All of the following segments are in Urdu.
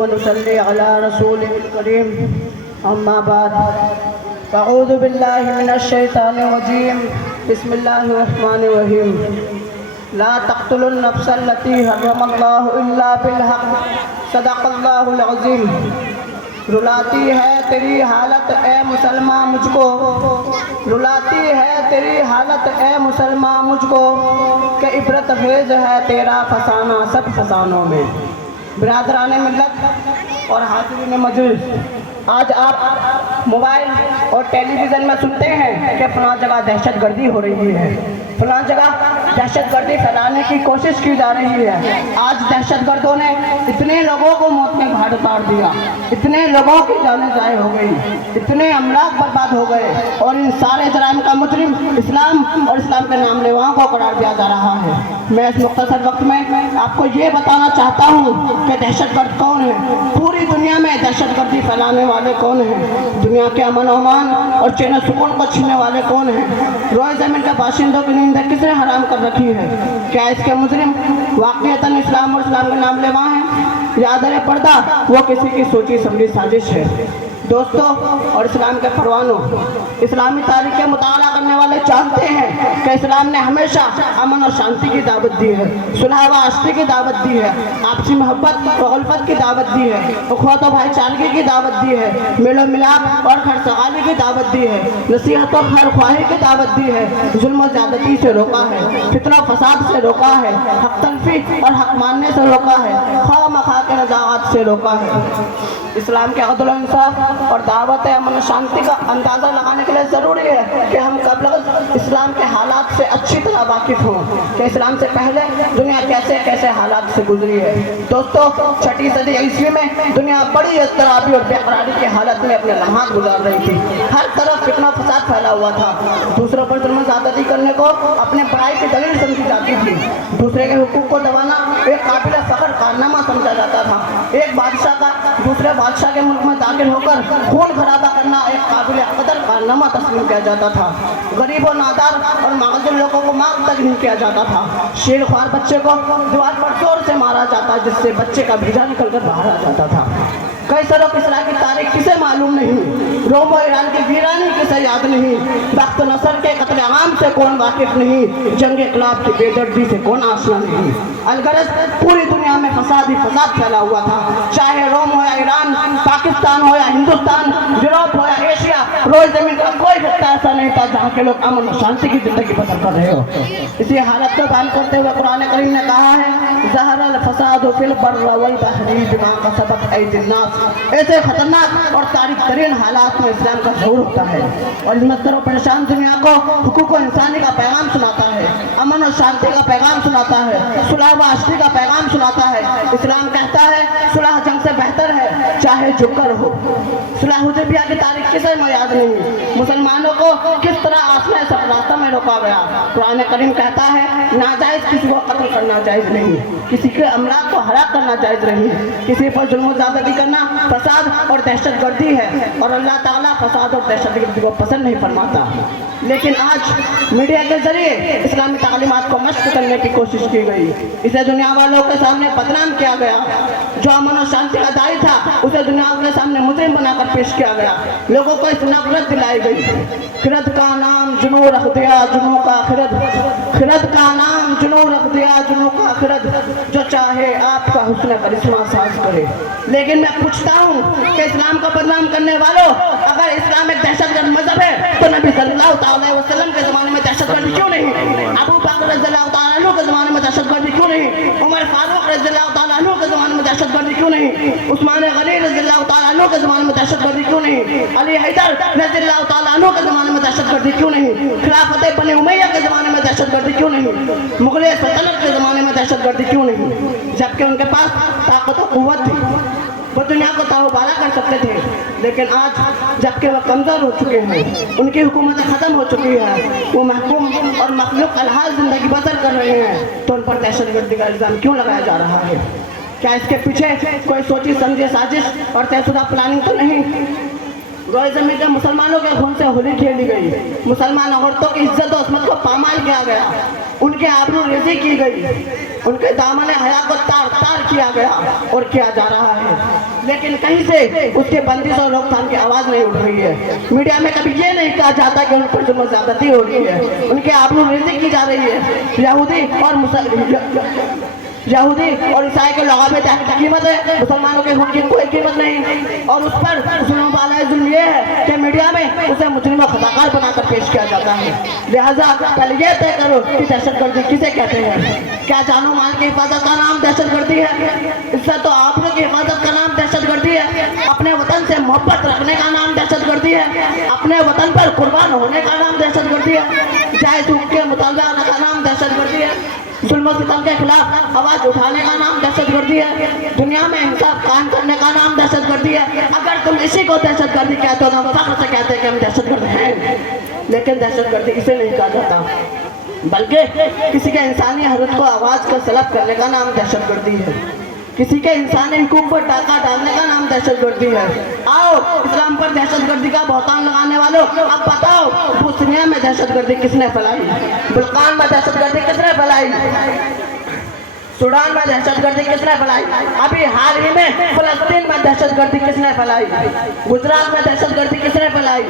ونصلي على رسوله الكريم أما بعد فأعوذ بالله من الشيطان الرجيم بسم الله الرحمن الرحيم لا تقتلوا النفس التي حرم الله إلا بالحق صدق اللہ العظیم۔ رلاتی ہے تیری حالت اے مسلمان مجھ کو، رلاتی ہے تیری حالت اے مسلمان مجھ کو، کہ عبرت خیز ہے تیرا فسانہ سب فسانوں میں۔ برادران ملت اور حاضرین مجلس، آج آپ موبائل اور ٹیلی ویژن میں سنتے ہیں کہ فلاں جگہ دہشت گردی ہو رہی ہے، فلاں جگہ دہشت گردی پھیلانے کی کوشش کی جا رہی ہے۔ آج دہشت گردوں نے اتنے لوگوں کو موت کے گھاٹ اتار دیا، اتنے لوگوں کی جانیں ضائع ہو گئی، اتنے املاک برباد ہو گئے، اور ان سارے جرائم کا مجرم اسلام اور اسلام کے نام لیواؤں کو قرار دیا جا رہا ہے۔ میں اس مختصر وقت میں آپ کو یہ بتانا چاہتا ہوں کہ دہشت گرد کون ہے، پوری دنیا میں دہشت گردی پھیلانے والے کون ہیں، دنیا کے امن و امان اور چین و سکون کو چھیننے والے کون ہیں، روئے زمین کے باشندوں کی نیند کس نے حرام کر رکھی ہے؟ کیا اس کے مجرم واقعتاً اسلام اور اسلام کے نام لیوا ہیں، یا در پردہ وہ کسی کی سوچی سمجھی سازش ہے؟ دوستو اور اسلام کے پروانوں، اسلامی تاریخ کے مطالعہ کرنے والے جانتے ہیں کہ اسلام نے ہمیشہ امن اور شانتی کی دعوت دی ہے، صلح و آشتی کی دعوت دی ہے، آپسی محبت و الفت کی دعوت دی ہے، اخوت و بھائی چارگی کی دعوت دی ہے، میل و ملاپ اور خیر سگالی کی دعوت دی ہے، نصیحت و خیر خواہی کی دعوت دی ہے، ظلم و زیادتی سے روکا ہے، فتنہ و فساد سے روکا ہے، حق تلفی اور حق ماننے سے روکا ہے، خواہ مخواہ کے نزاعات سے روکا ہے۔ اسلام کے عدل و انصاف اور دعوت امن و شانتی کا اندازہ لگانے کے لیے ضروری ہے کہ ہم قبل اسلام کے حالات سے اچھی طرح واقف ہوں کہ اسلام سے پہلے دنیا کیسے کیسے حالات سے گزری ہے۔ دوستو، چھٹی صدی عیسوی میں دنیا بڑی اضطرابی اور بے قراری کی حالت میں اپنے لمحات گزار رہی تھی، ہر طرف فتنہ فساد پھیلا ہوا تھا، دوسروں پر ظلم و زیادتی کرنے کو اپنے بڑائی کی دلیل سمجھی جاتی تھی، دوسرے کے حقوق کو دبانا ایک قابل فخر کارنامہ سمجھا جاتا تھا، ایک بادشاہ کا دوسرے بادشاہ کے ملک میں داخل ہو کر خون خرابہ کرنا ایک قابل قدر کارنامہ تسلیم کیا جاتا تھا، غریب و نادار اور معذور لوگوں کو معاف تک نہیں کیا جاتا تھا، شیر خوار بچے کو دیوار پر زور سے مارا جاتا جس سے بچے کا بھیجا نکل کر باہر آ جاتا تھا۔ قیصر و کسریٰ کی تاریخ کسے معلوم نہیں، روم و ایران کی ویرانی کسے یاد نہیں، بخت و نصر کے قتل عام سے کون واقف نہیں، جنگ انقلاب کی بے دردی سے کون آشنا نہیں۔ الغرض پوری دنیا میں فساد ہی فساد پھیلا ہوا تھا، چاہے روم ہو یا ایران، پاکستان ہو یا ہندوستان، یوروپ ہو یا ایشیا، روئے زمین کا کوئی خطہ ایسا نہیں تھا جہاں کے لوگ امن و شانتی کی زندگی بسر کر رہے ہو۔ اسی حالت کو بیان کرتے ہوئے قرآن کریم نے کہا ہے ظہر الفساد فی البر والبحر بما کسبت ایدی الناس۔ ایسے خطرناک اور تاریک ترین حالات میں اسلام کا ظہور ہوتا ہے اور مضطرب و پریشان دنیا کو حقوق و انسانی کا پیغام سناتا ہے، امن و شانتی کا پیغام سناتا ہے، صلح و آشتی کا پیغام سناتا ہے۔ اسلام کہتا ہے صلح جنگ سے بہتر ہے چاہے جو کر ہو۔ صلح حدیبیہ کی تاریخ کسے میں یاد نہیں، مسلمانوں کو کس طرح آسمان سے راستہ میں روکا گیا۔ قرآن کریم کہتا ہے ناجائز کسی کو قتل کرنا جائز نہیں، کسی کے املاک کو ہلاک کرنا جائز نہیں، کسی پر ظلم و زیادتی کرنا فساد اور دہشت گردی ہے، اور اللہ تعالیٰ فساد اور دہشت گردی کو پسند نہیں فرماتا۔ لیکن آج میڈیا کے ذریعے اسلامی تعلیمات کو مشق کرنے کی کوشش کی گئی، اسے دنیا والوں کے سامنے بدنام کیا گیا، جو امن و شانتی کا داعی تھا اسے دنیا کے سامنے مجرم بنا کر پیش کیا گیا، لوگوں کو اس نفرت دلائی گئی۔ خرد کا نام جنوں رکھ دیا جنوں کا خرد، خرد کا نام جنوں رکھ دیا جنوں کا خرد، جو چاہے آپ کا حسن کرشمہ ساز کرے۔ لیکن میں پوچھتا ہوں کہ اسلام کو بدنام کرنے والوں، اگر اسلام ایک دہشت گرد مذہب ہے تو نبی صلی اللہ علیہ وسلم کے زمانے میں دہشت گردی کیوں نہیں، ابو بکر رضی اللہ تعالیٰ عنہ کے زمانے میں دہشت گردی کیوں نہیں، عمر فاروق رضی اللہ تعالیٰ عنہ کے زمانے میں دہشت گردی کیوں نہیں، عثمان غنی رضی اللہ تعالیٰ عنہ کے زمانے میں دہشت گردی کیوں نہیں، علی حیدر رضی اللہ تعالیٰ عنہ کے زمانے میں دہشت گردی کیوں نہیں، خلافت بنی امیہ کے زمانے میں دہشت گردی کیوں نہیں، مغلیہ سلطنت کے زمانے میں دہشت گردی کیوں نہیں، جبکہ ان کے پاس طاقت و قوت تھی، وہ دنیا کو تاؤ بالا کر سکتے تھے۔ لیکن آج جبکہ وہ کمزور ہو چکے ہیں، ان کی حکومتیں ختم ہو چکی ہے، وہ محکوم اور مخلوق الحال زندگی بسر کر رہے ہیں، تو ان پر دہشت گردی کا الزام کیوں لگایا جا رہا ہے؟ کیا اس کے پیچھے کوئی سوچی سمجھی سازش اور طے شدہ پلاننگ تو نہیں؟ روئے زمین کے مسلمانوں کے خون سے ہولی کھیلی گئی، مسلمان عورتوں کی عزت و عصمت کو پامال کیا گیا، ان کے آبرو ریزی کی گئی، ان کے دامن حیا کو تار تار کیا گیا اور کیا جا رہا ہے، لیکن کہیں سے اس کے بندش اور روک تھام کی آواز نہیں اٹھ رہی ہے۔ میڈیا میں کبھی یہ نہیں کہا جاتا کہ ان پر ظلم و زیادتی ہو رہی ہے، ان کے آبرو ریزی کی جا رہی ہے۔ یہودی اور عیسائی کے لغو میں کی قیمت ہے، مسلمانوں کے خون کی کوئی قیمت نہیں، اور اس پر ظلم والا ظلم یہ ہے کہ میڈیا میں اسے مجرم و خطاکار بنا کر پیش کیا جاتا ہے۔ لہٰذا پہلے یہ طے کرو کہ دہشت گردی کسے کہتے ہیں۔ کیا جان و مال کی حفاظت کا نام دہشت گردی ہے؟ عزت و آبرو کی حفاظت کا نام دہشت گردی ہے؟ اپنے وطن سے محبت رکھنے کا نام دہشت گردی ہے؟ اپنے وطن پر قربان ہونے کا نام دہشت گردی ہے؟ جائز حقوق کے مطالبہ کا نام دہشت گردی ہے؟ ظلم و ستم کے خلاف آواز اٹھانے کا نام دہشت گردی ہے؟ دنیا میں انصاف قائم کرنے کا نام دہشت گردی ہے؟ اگر تم اسی کو دہشت گردی کہتے ہو تو فخر سے کہتے ہیں کہ ہم دہشت گرد ہیں، لیکن دہشت گردی اسے نہیں کہا جاتا، بلکہ کسی کے انسانی حرمت کو آواز کا سلب کرنے کا نام دہشت گردی ہے، کسی کے انسانی حقوق پر ڈاکہ ڈالنے کا نام دہشت گردی ہے۔ آؤ اسلام پر دہشت گردی کا بہتان لگانے والوں، اب بتاؤ بوسنیا میں دہشت گردی کس نے پھیلائی؟ بلقان میں دہشت گردی کس نے پھیلائی؟ سوڈان میں دہشت گردی کس نے پھیلائی؟ ابھی حال ہی میں فلسطین میں دہشت گردی کس نے پھیلائی؟ گجرات میں دہشت گردی کس نے پھیلائی؟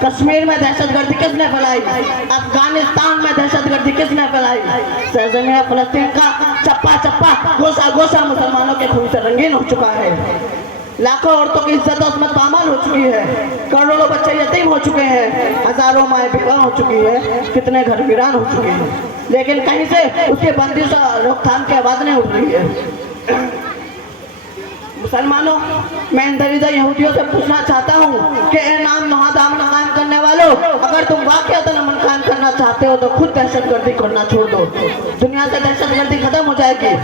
کشمیر میں دہشت گردی کس نے پھیلائی؟ افغانستان میں دہشت گردی کس نے پھیلائی؟ سرزمین فلسطین کا چپا چپا گوشہ گوشہ مسلمانوں کے خون سے رنگین ہو چکا ہے، لاکھوں عورتوں کی عزت و عصمت پامال ہو چکی ہے، کروڑوں بچے یتیم ہو چکے ہیں، ہزاروں مائیں بیوہ ہو چکی ہے، کتنے گھر ویران ہو چکے ہیں، لیکن کہیں سے اس کے بندش اور روک تھام کی آواز نہیں اٹھ رہی ہے۔ مسلمانوں، میں ان دریدہ یہودیوں سے پوچھنا چاہتا ہوں کہ اے نام نہاد امن قائم کرنے والوں، اگر تم واقعتاً امن قائم کرنا چاہتے ہو تو خود دہشت گردی کرنا چھوڑ دو، دنیا سے دہشت گردی ختم ہو جائے گی،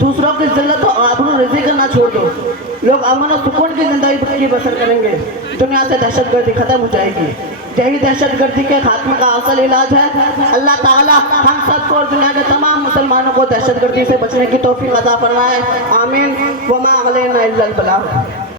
دوسروں کی ذلت و آبرو ریزی کرنا چھوڑ دو، لوگ امن و سکون کی زندگی کی بسر کریں گے، دنیا سے دہشت گردی ختم ہو جائے گی۔ یہی دہشت گردی کے خاتمے کا اصل علاج ہے۔ اللہ تعالی ہم سب کو اور دنیا کے تمام مسلمانوں کو دہشت گردی سے بچنے کی توفیق عطا فرمائے، آمین۔ وما علینا الا البلاغ۔